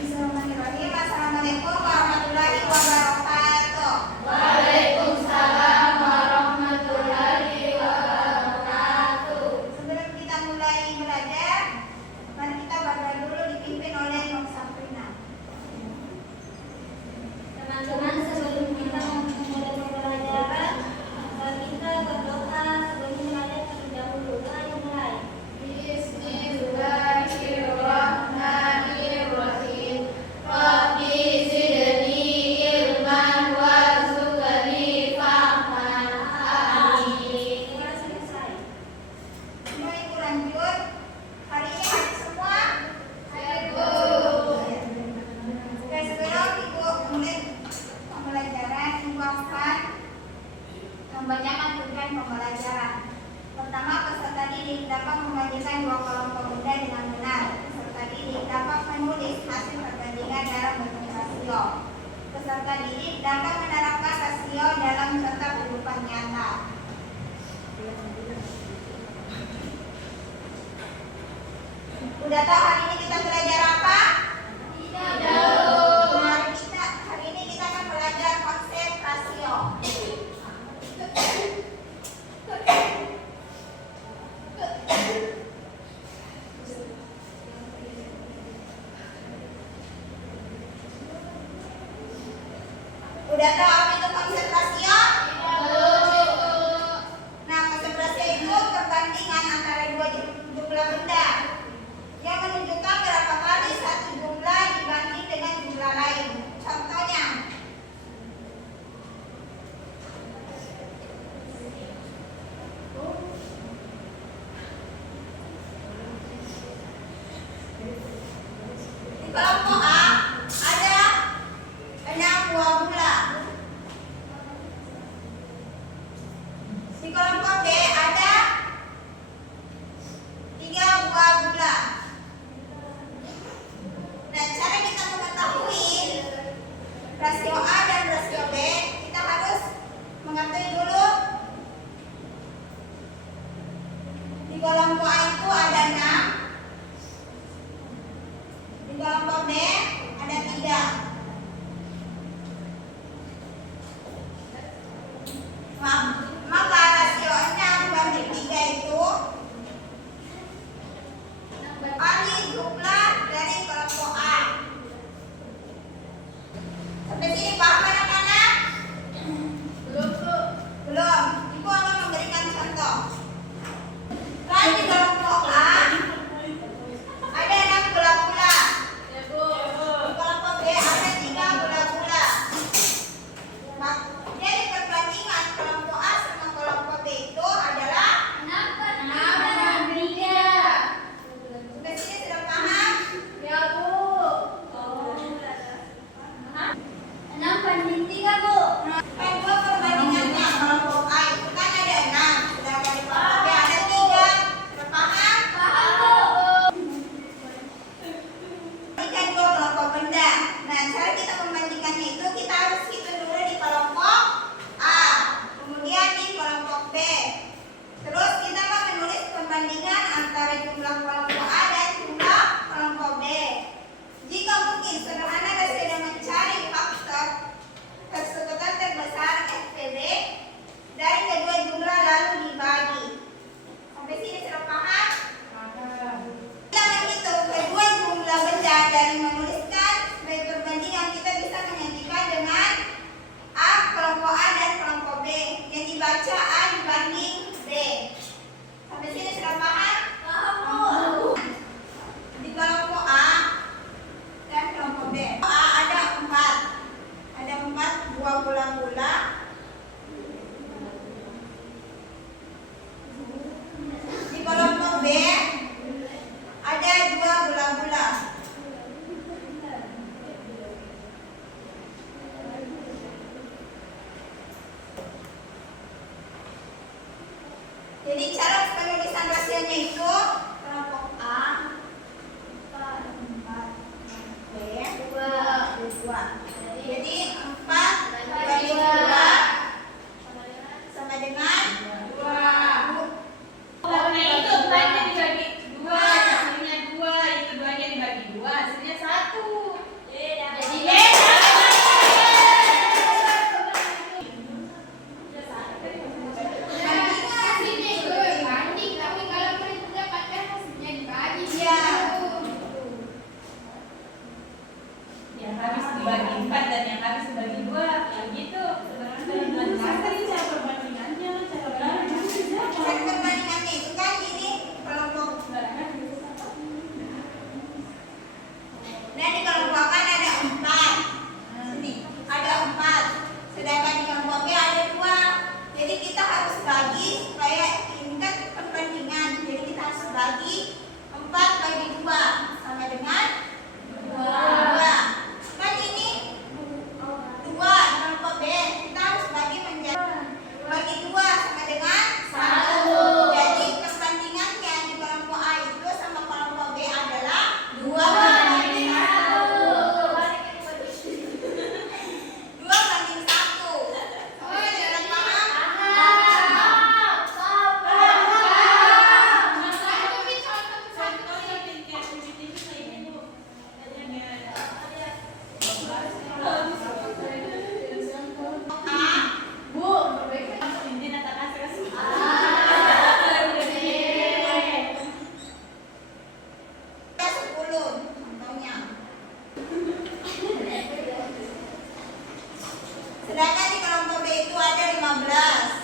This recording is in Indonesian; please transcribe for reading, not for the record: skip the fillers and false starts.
Bismillahirrahmanirrahim. Assalamualaikum warahmatullahi wabarakatuh. Waalaikumsalam warahmatullahi wabarakatuh. Sebelum kita mulai belajar, mari kita berdoa dulu dipimpin oleh Nok Sabrina. Teman-teman, sebelum kita memulai pembelajaran, kita berdoa sebelum belajar terlebih dahulu. Ayo mulai. Bismillahirrahmanirrahim. Rabbi zidni ilman warzuqni fahman. Amin. Selesai. Semua ibu lanjut. Hari ini hari semua. Oke, sebelum ibu mulai pembelajaran, ibu akan membacakan tujuan pembelajaran. Pertama, peserta didik dapat membagikan dua kelompok benda dengan benar. Peserta didik dapat menulis hasil perbandingan dalam bentuk rasio. Peserta didik dapat menerapkan rasio dalam contoh kehidupan nyata. Udah tahu hari ini kita belajar apa? Hari ini kita akan belajar konsep rasio. Udah tahu apa itu konsep rasio? Nah, konsep rasio itu perbandingan antara dua jumlah benda yang menunjukkan berapa kali satu jumlah dibanding dengan jumlah lain. Contohnya, di kelompok A ada 6 buah gula. Di kelompok B ada 3 buah gula. Nah, cara kita mengetahui rasio A dan rasio B, kita harus mengetahui dulu di kelompok A itu ada 6, di kelompok B ada 3. Maka rasio 6 banding 3 itu kali jumlah dari kelompok A. Sampai sini paham anak-anak? Belum. Ibu akan memberikan contoh. Kan di kelompok 13.